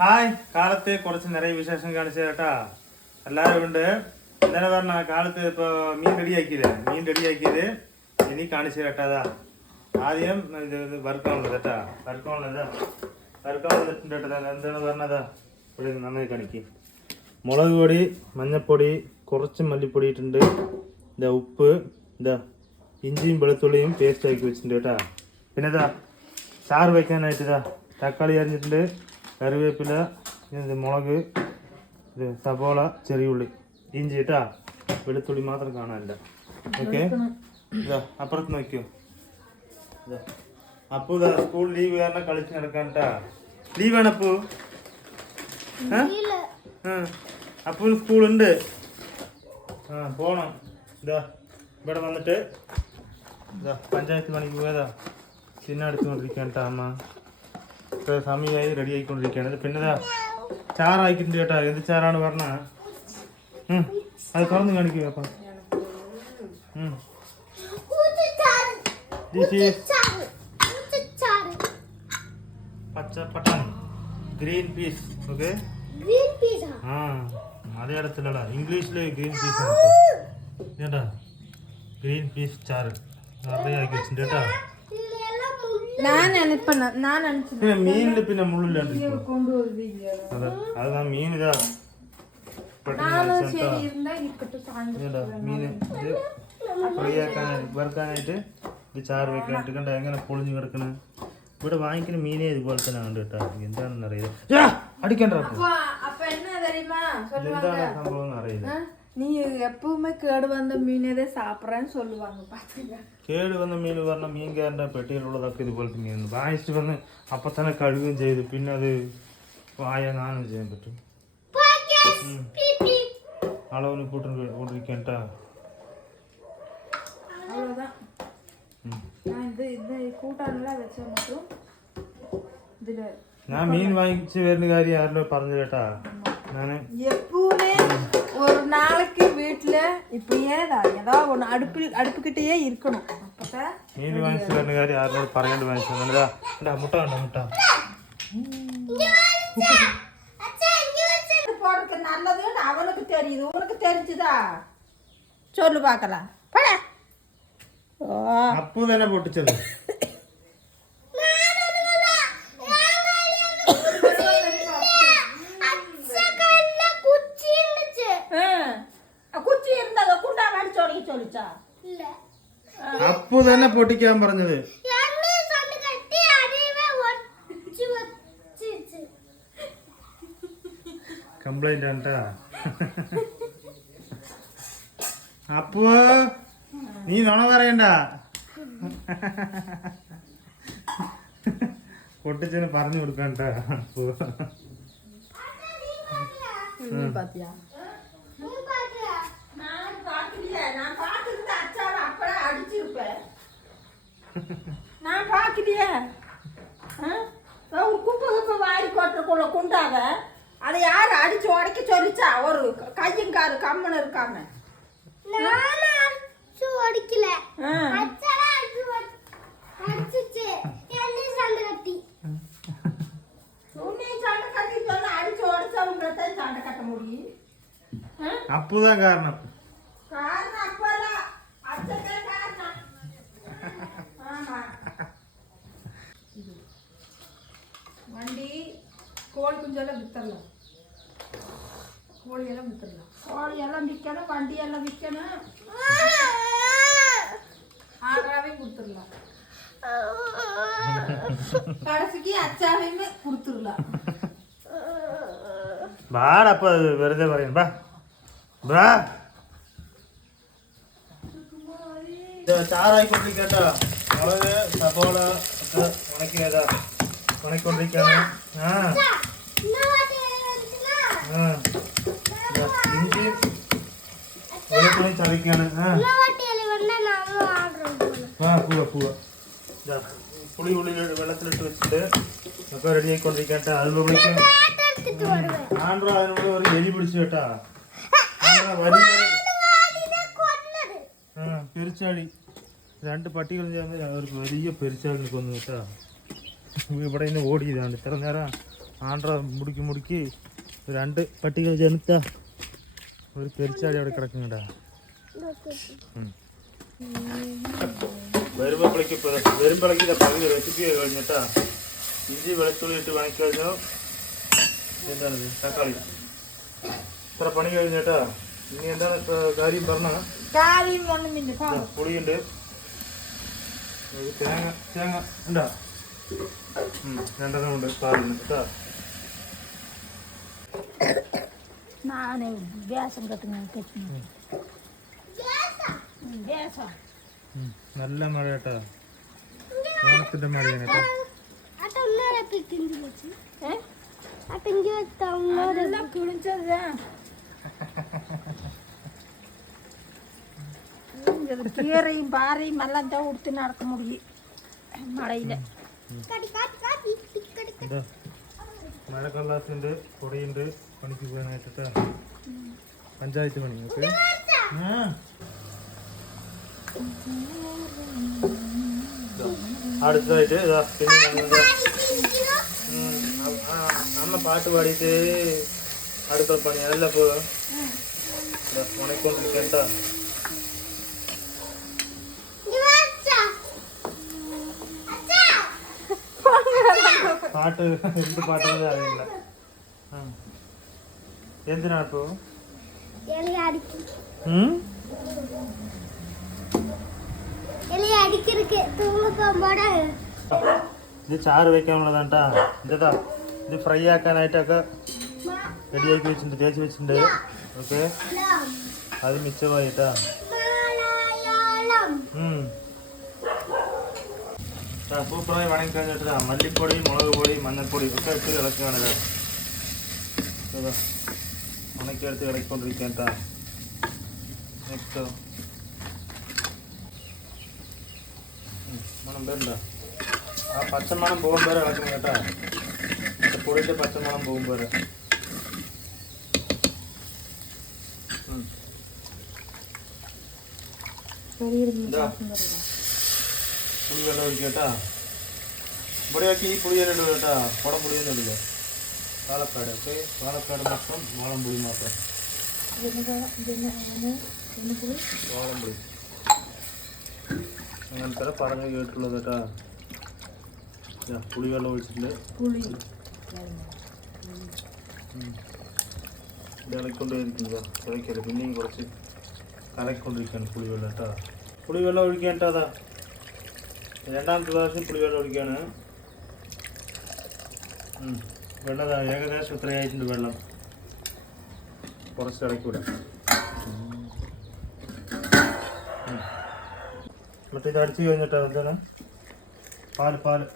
Hi കാലത്ത് കുറച്ച് നിറയെ വിശേഷം കാണിച്ചു കേട്ടാ. എല്ലാവരും ഉണ്ട്. എന്താണ് പറഞ്ഞ കാലത്ത് ഇപ്പോൾ മീൻ റെഡിയാക്കിയത് ഇനി കാണിച്ചു കേട്ടാ. ആദ്യം ഇത് വറുക്കാനുള്ളത് കേട്ടാ. വറുക്കാനുള്ളതിട്ടുണ്ട് കേട്ടാ. എന്താണ് പറഞ്ഞതാ ഇവിടെ നന്നായി കാണിക്ക്. മുളക് പൊടി, മഞ്ഞപ്പൊടി, കുറച്ച് മല്ലിപ്പൊടി ഇട്ടുണ്ട്. ഇതാ ഉപ്പ്, ഇതാ ഇഞ്ചിയും വെളുത്തുള്ളിയും പേസ്റ്റ് ആക്കി വെച്ചിട്ടുണ്ട് കേട്ടാ. പിന്നെ ഇതാ ചാറ് വയ്ക്കാനായിട്ട് ഇതാ തക്കാളി അരിഞ്ഞിട്ടുണ്ട്, കറിവേപ്പില, ഇത് മുളക്, ഇത് സബോള, ചെറിയുള്ളി, ഇഞ്ചി കേട്ടാ. വെളുത്തുള്ളി മാത്രം കാണാനില്ല. ഓക്കെ, ഇതാ അപ്പുറത്ത് നോക്കിയോ. ഇതാ അപ്പു ഇതാ സ്കൂൾ ലീവ് കാരണം കളിച്ച് നടക്കാൻ കേട്ടാ. ലീവാണ് അപ്പു. അപ്പു സ്കൂളുണ്ട്. പോണം. ഇതാ ഇവിടെ വന്നിട്ട് ഇതാ പഞ്ചായത്ത് പണിക്ക് പോയതാ. ചിന്ന എടുത്തുകൊണ്ടിരിക്കുകയാണ് കേട്ടാ അമ്മ. സമയമായി റെഡി ആയിക്കൊണ്ടിരിക്കുകയാണ്. പിന്നെ ഇതാ ചാറായിട്ടുണ്ട് കേട്ടാ. എന്ത് ചാറാണ് പറഞ്ഞ അത് തുറന്ന് കാണിക്കുക. അപ്പം പച്ച പട്ടാണി, ഗ്രീൻ പീസ്. ഓക്കെ, അതേ ഇടത്തിലടാ. ഇംഗ്ലീഷില് ഗ്രീൻ പീസ് ആണ് കേട്ടാ. ഗ്രീൻ പീസ് ചാറ് നിറയാക്കി വെച്ചിട്ടുണ്ട് കേട്ടാ. പിന്നെ മീനില് പിന്നെ മുള്ളില്ലാണ്ട് അതാ മീൻ. ഇതാ മീന് ഇത് ഫ്രൈ ആക്കാനായിട്ട് വറുക്കാനായിട്ട് ഇത് ചാറ് വെക്കാനായിട്ട് കണ്ട എങ്ങനെ പൊളിഞ്ഞു കിടക്കണ. ഇവിടെ വാങ്ങിക്കുന്ന മീനേ ഇതുപോലെ തന്നെ ഉണ്ട് കേട്ടാ. എന്താണെന്ന് അറിയില്ല. അടിക്കണ്ട എന്താണ് സംഭവം എന്ന് അറിയില്ല. நீ எப்பவுமே கேடு வந்த மீனே சாப்பிட்றேன்னு சொல்லுவாங்க பாத்தீங்க. കേട് വന്ന മീൻ പറഞ്ഞ മീൻകാരൻ്റെ പെട്ടിയിലുള്ളതൊക്കെ ഇതുപോലത്തെ മീൻ വാങ്ങിച്ചിട്ട് വന്ന് അപ്പം തന്നെ കഴുകുകയും ചെയ്ത് പിന്നെ അത് വായ നാനും ചെയ്യാൻ പറ്റും. അളവിന് കൂട്ടിരിക്കാൻ കേട്ടാ. அவ்வளோதான். நான் இந்த கூட்டானெல்லாம் வச்சா மட்டும் இதில் ഞാൻ മീൻ വാങ്ങിച്ച് വരുന്ന കാര്യം ആരോ പറഞ്ഞു കേട്ടാ. ഞാൻ எப்பவுமே ஒரு நாளைக்கு வீட்டுல இப்படியே தான் ஏதாவது ஒன்று அடுப்புக்கிட்டே இருக்கணும். அப்பதான் മീൻ വാങ്ങിച്ച് വരുന്ന കാര്യം ആരോട് പറയാണ്ട് വാങ്ങിച്ചു. മുട്ട കണ്ടോ, മുട്ട போடுறதுக்கு நல்லதுன்னு அவனுக்கு தெரியுது, உனக்கு தெரிஞ்சுதா சொல்லு பார்க்கலாம். അപ്പു തന്നെ പൊട്ടിച്ചത്. അപ്പു തന്നെ പൊട്ടിക്കാൻ പറഞ്ഞത്. കംപ്ലൈന്റ് ആണ്ടാ. അപ്പു നീ നുണ പറയണ്ട. പൊട്ടിച്ചതിന് പറഞ്ഞു കൊടുക്കണ്ട. അപ്പു நான் பார்க்கலையே. குப்பை வாரி கொட்டுறக்குள்ள குண்டாக அதை யார் அடிச்சு உடைக்க சொல்லிச்சா? ஒரு கையும் காரு கம்மன் இருக்காம அடிக்கல. சண்டை கட்டி சொன்ன அடிச்சு உடைச்சவங்களை சண்டை கட்ட முடியும். അപ്പുதான் കാരണം. காரணம் அப்பதான் அச்சக்கே காரணம். வண்டி கோழி குஞ்செல்லாம் வித்தரலாம். கோழியெல்லாம் வித்தரலாம். கோழியெல்லாம் விற்கணும், வண்டியெல்லாம் விற்கணும். ஆறாவையும் கொடுத்துடலாம். கடைசிக்கு அச்சாவையுமே கொடுத்துடலாம். ബാടപ്പ വെറുതെ പറയണം. ബാ ചാറായിക്കൊണ്ടിരിക്കട്ടോ. മുളക്, സബോള ഒക്കെ ഉണക്കിയതാ ഉണക്കിക്കൊണ്ടിരിക്കാണ്. ഇഞ്ചി വെളുത്തുള്ളി ചതയ്ക്കാണ്. പൂവ പുളി വെള്ളത്തിലിട്ട് വെച്ചിട്ട് ഒക്കെ റെഡി ആയിക്കൊണ്ടിരിക്കട്ടെ. അതിനുള്ളിലേക്ക് ആണ്ട്രോ അതിനുള്ള ഒരു എലി പിടിച്ചു കേട്ടാ. പെരിച്ചാഴി, 2 പട്ടികൾ ചേർന്ന് അവർക്ക് വലിയ പെരിച്ചാഴിനെ കൊന്നു കേട്ടാ. ഇവിടെ നിന്ന് ഓടിയതാണ്. ഇത്ര നേരം ആണ്ട്ര മുടുക്കി രണ്ട് പട്ടികൾ ജനിത്ത ഒരു പെരിച്ചാടി അവിടെ കിടക്കുന്നുണ്ടാ. വരുമ്പോഴേക്ക് പകുതി റെസിപ്പി കഴിഞ്ഞിട്ടാ ഇഞ്ചി വെളുത്തുള്ളി ഇട്ട് വണക്കി കഴിഞ്ഞാൽ എന്താണിത് തക്കാളി ഇത്ര പണി കഴിഞ്ഞിട്ടാ. ഇനി എന്താണ് കാര്യം പറഞ്ഞ പുളിയുണ്ട്, തേങ്ങ ഉണ്ടാ, രണ്ടെണ്ണം ഉണ്ട്, പാലുണ്ട് കേട്ടാ. നല്ല മഴ കേട്ടാ, ഓണത്തിന്റെ മഴയാണ് കേട്ടോ. കീറയും പാറയും എല്ലാം ഉടുത്തി നടക്ക മുടിയും മഴയില്. മഴക്കള്ളാസുണ്ട്, പൊടിയുണ്ട്, പണിക്ക് പോകാനായിട്ടാ. പഞ്ചായത്ത് പണി. ഓക്കെ, അടുത്തതായിട്ട് പിന്നെ അമ്മ പാട്ട് പാടിയിട്ട് അടുത്ത പണി അതെല്ലാം പോ ഉണക്കൊണ്ടിരിക്കട്ടാ. പാട്ട് എന്ത് പാട്ടാണെന്ന് അറിയില്ല. എന്തിനാ ഇപ്പോ ഇത് ചാറ് വെക്കാനുള്ളതാട്ടാ. ഇതാ ഇത് ഫ്രൈ ആക്കാനായിട്ടൊക്കെ റെഡിയാക്കി വെച്ചിട്ടുണ്ട്, തേച്ച് വെച്ചിട്ടുണ്ട്. ഓക്കെ, അത് മിച്ചമായിട്ടാ. സൂപ്പറായി വണങ്ങി കഴിഞ്ഞിട്ടാ മല്ലിപ്പൊടി, മുളക് പൊടി, മഞ്ഞൾപ്പൊടി ഒക്കെ ഇട്ട് ഇളക്കുകയാണിത്. ഉണക്കിയെടുത്ത് ഇളക്കിക്കൊണ്ടിരിക്കാൻ കേട്ടാ. നെക്സ്റ്റ് മണം വേണ്ട, ആ പച്ചമണം പോകും വരെ ഇളക്കണം കേട്ടാ. പൊടിൻ്റെ പച്ചമണം പോകും വരെ. പുളി വെള്ളം ഒഴിക്കുക കേട്ടാ. ഇവിടെയൊക്കെ ഈ പുളിയെല്ലാം ഇടുക കേട്ടാ, കുടം പുളിയൊന്നും ഇടുക. പാലക്കാട്. ഓക്കെ, പാലക്കാട് മാത്രം വാളംപുളി മാത്രം. വാളംപുളി അങ്ങനത്തെ പറഞ്ഞു കേട്ടുള്ളത് കേട്ടാ. പുളി വെള്ളം ഒഴിച്ചിട്ടുണ്ട്. ഇളക്കൊണ്ടിരിക്കുന്നതാ, ഇളക്കല് പിന്നെയും കുറച്ച് കലക്കൊണ്ടിരിക്കുകയാണ് പുളി വെള്ളം കേട്ടാ. പുളി വെള്ളം ഒഴിക്കാൻ കേട്ടാ. അതാ രണ്ടാമത്തെ പ്രാവശ്യം പുളി വെള്ളം ഒഴിക്കുകയാണ്. വെള്ളം ഏകദേശം ഇത്രയായിട്ടുണ്ട്. വെള്ളം കുറച്ച് ഇളക്കിവിടാം. മറ്റേ ഇത് അടിച്ച് കഴിഞ്ഞിട്ടാണ് എന്താണ് പാല്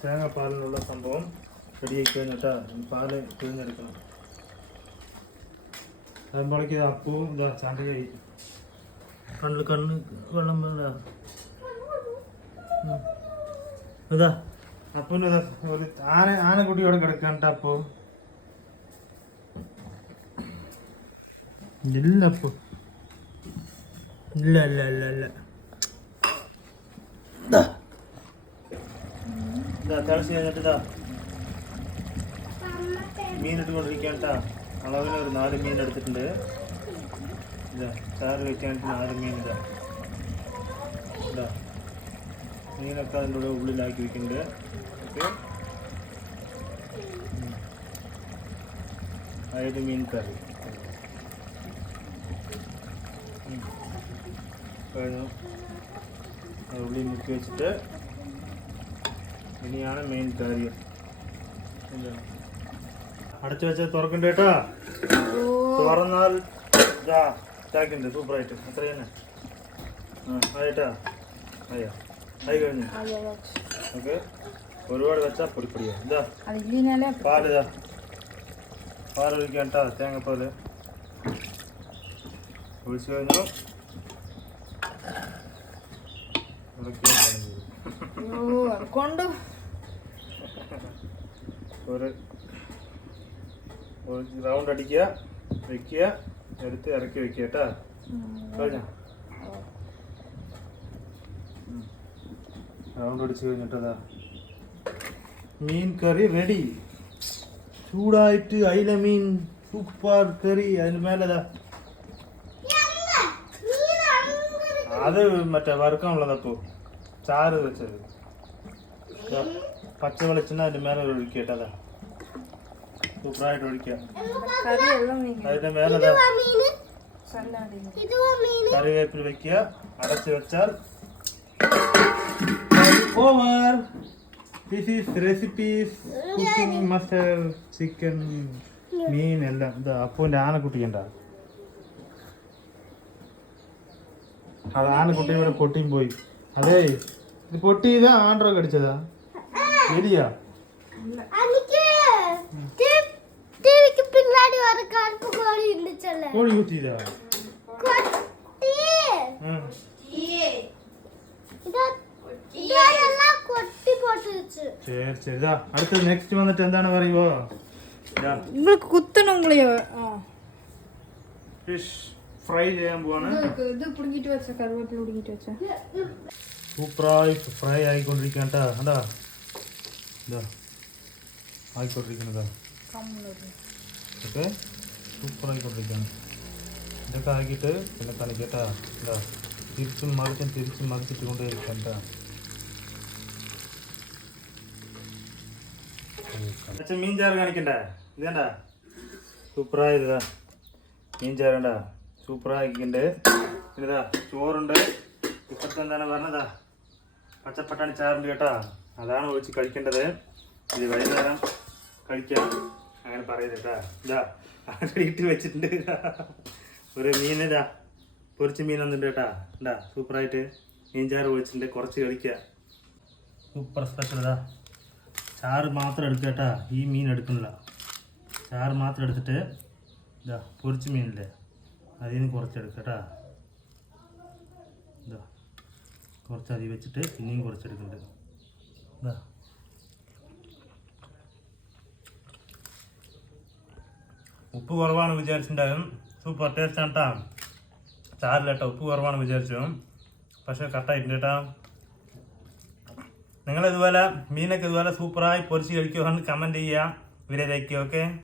തേങ്ങാപ്പാലിനുള്ള സംഭവം റെഡിയാക്കി കഴിഞ്ഞിട്ടാ. പാല് പിഴിഞ്ഞെടുക്കണം. അതുമ്പോഴേക്ക് ഇത് അപ്പവും ഇതാ ചാണ്ടിയായി. കണ്ണ് വെള്ളം വേണ്ട. ഇതാ അപ്പന് ഇതാ ഒരു ആനക്കുട്ടിയോടെ കിടക്കാനിട്ട്. അപ്പോ ഇല്ല, അപ്പോ ഇല്ല ഇല്ല ഇല്ല ഇല്ല. തിളച്ച് കഴിഞ്ഞിട്ട് ഇതാ മീനിട്ടുകൊണ്ടിരിക്കാനിട്ടാ. അളവിന് ഒരു 4 മീൻ എടുത്തിട്ടുണ്ട്. ഇതാ ചാറ് വെക്കാനായിട്ട് 4 മീൻ. ഇതാ മീനൊക്കെ അതിൻ്റെ കൂടെ ഉള്ളിലാക്കി വെക്കുന്നുണ്ട്. ഓക്കെ, 5 മീൻ കറി കഴിഞ്ഞു. ഉള്ളി മുക്കി വെച്ചിട്ട് ഇനിയാണ് മെയിൻ കാര്യം. അടച്ചു വെച്ചാൽ തുറക്കണ്ട കേട്ടാ. തുറന്നാൽ ഇതാ ചാക്കുണ്ട് സൂപ്പറായിട്ട്. അത്ര തന്നെ ആയിട്ടാ. ആയി കഴിഞ്ഞു. ഓക്കെ, ഒരുപാട് വെച്ചാൽ പൊടിപ്പൊടിയാ. ഇതാ പാലിതാ, പാലൊഴിക്കാൻ കേട്ടാ. തേങ്ങാപ്പാല് ഒഴിച്ചു കഴിഞ്ഞു. ഒരു റൗണ്ട് അടിക്കുക, വെക്കുക, എടുത്ത് ഇറക്കി വെക്കുക കേട്ടാ. കഴിഞ്ഞ റൗണ്ട് അടിച്ച് കഴിഞ്ഞിട്ടതാ മീൻ കറി റെഡി. ചൂടായിട്ട് അയില മീൻ സൂപ്പർ കറി അതിന് മേലതാ അത് മറ്റേ വറുക്കാനുള്ളതപ്പോ ചാറ് വെച്ചത് പച്ച വെളിച്ചെണ്ണ അതിന്റെ മേലെ ഒഴിക്കട്ടതാ സൂപ്പറായിട്ട് ഒഴിക്കുക അതിന്റെ മേലതാ കറിവേപ്പിൽ വെക്കുക അടച്ചു വെച്ചാൽ over. This is recipes cooking master chicken മീൻ എല്ലാം ഇതാ അപ്പൂന്റെ ആനക്കുട്ടിയുണ്ട അത് ആനക്കുട്ടി ഇവിടെ പൊട്ടിയും പോയി. അതേ ഇത് പൊട്ടിയതാ ആൻഡ്രോ കടിച്ചതാ ശരിയാ കോഴി കുത്തിയതാ ശരി ശരി ഇതാ അടുത്ത നെക്സ്റ്റ് വന്നിട്ട് എന്താണ് പറയുവോ കുത്തണങ്ങളെയോ ഫിഷ് ഫ്രൈ ചെയ്യാൻ പോവാണ്. ഇത് പുടുങ്ങിട്ട് വെച്ച കറിവേപ്പില പുടുങ്ങിട്ട് വെച്ച സൂപ്പറായി ഫ്രൈ ആയിക്കൊണ്ടിരിക്കണ്ടാ കണ്ടാ ഇതാ ആയിക്കൊണ്ടിരിക്കുന്നതാ ഓക്കെ സൂപ്പർ ആയിക്കൊണ്ടിരിക്കുകയാണ്. ഇതൊക്കെ ആക്കിയിട്ട് പിന്നെ കാണിക്കട്ടാ ഇതാ തിരിച്ചും മറിച്ചിട്ട് കൊണ്ടേ ഇരിക്കണ്ട. മീൻ ചാറ് കാണിക്കണ്ടേ ഇതേണ്ടാ സൂപ്പറായതാ മീൻ ചാറുണ്ടാ സൂപ്പറാക്കിണ്ട്. പിന്നെ ഇതാ ചോറുണ്ട്. ഇപ്പത്തെ എന്താണ് പറഞ്ഞതാ പച്ചപ്പട്ടാണി ചാറുണ്ട് കേട്ടാ അതാണ് ഒഴിച്ച് കഴിക്കേണ്ടത്. ഇത് വൈകുന്നേരം കഴിക്കാം അങ്ങനെ പറയുന്നേട്ടാ. ഇതാ അങ്ങനെ ഇട്ട് വെച്ചിട്ടുണ്ട്. ഒരു മീനിതാ പൊരിച്ച മീൻ വന്നിട്ടുണ്ട് കേട്ടാ എന്താ സൂപ്പറായിട്ട് മീൻ ചാറ് ഒഴിച്ചിട്ടുണ്ട്. കുറച്ച് കഴിക്കുക സൂപ്പർ സ്പെഷ്യൽ ഇതാ ചാറ് മാത്രം എടുക്കുക കേട്ടാ ഈ മീൻ എടുക്കുന്നില്ല. ചാറ് മാത്രം എടുത്തിട്ട് ഇതാ പൊരിച്ച മീനില്ലേ അതിൽ നിന്ന് കുറച്ചെടുക്കുക കേട്ടാ ഇതാ കുറച്ച് അതി വെച്ചിട്ട് പിന്നെയും കുറച്ചെടുക്കുന്നുണ്ട്. ഇതാ ഉപ്പ് കുറവാണ് വിചാരിച്ചിട്ടുണ്ടാകും. സൂപ്പർ ടേസ്റ്റ് ആണ് കേട്ടാ ചാറിലേട്ടാ ഉപ്പ് കുറവാണ് വിചാരിച്ചു പക്ഷെ കറക്റ്റായിട്ടുണ്ട് കേട്ടാ. നിങ്ങളിതുപോലെ മീനൊക്കെ ഇതുപോലെ സൂപ്പറായി പൊരിച്ച് കഴിക്കുവാന്ന് കമൻറ്റ് ചെയ്യുക. വീഡിയോ ലൈക്ക് ചെയ്യുക. ഓക്കെ.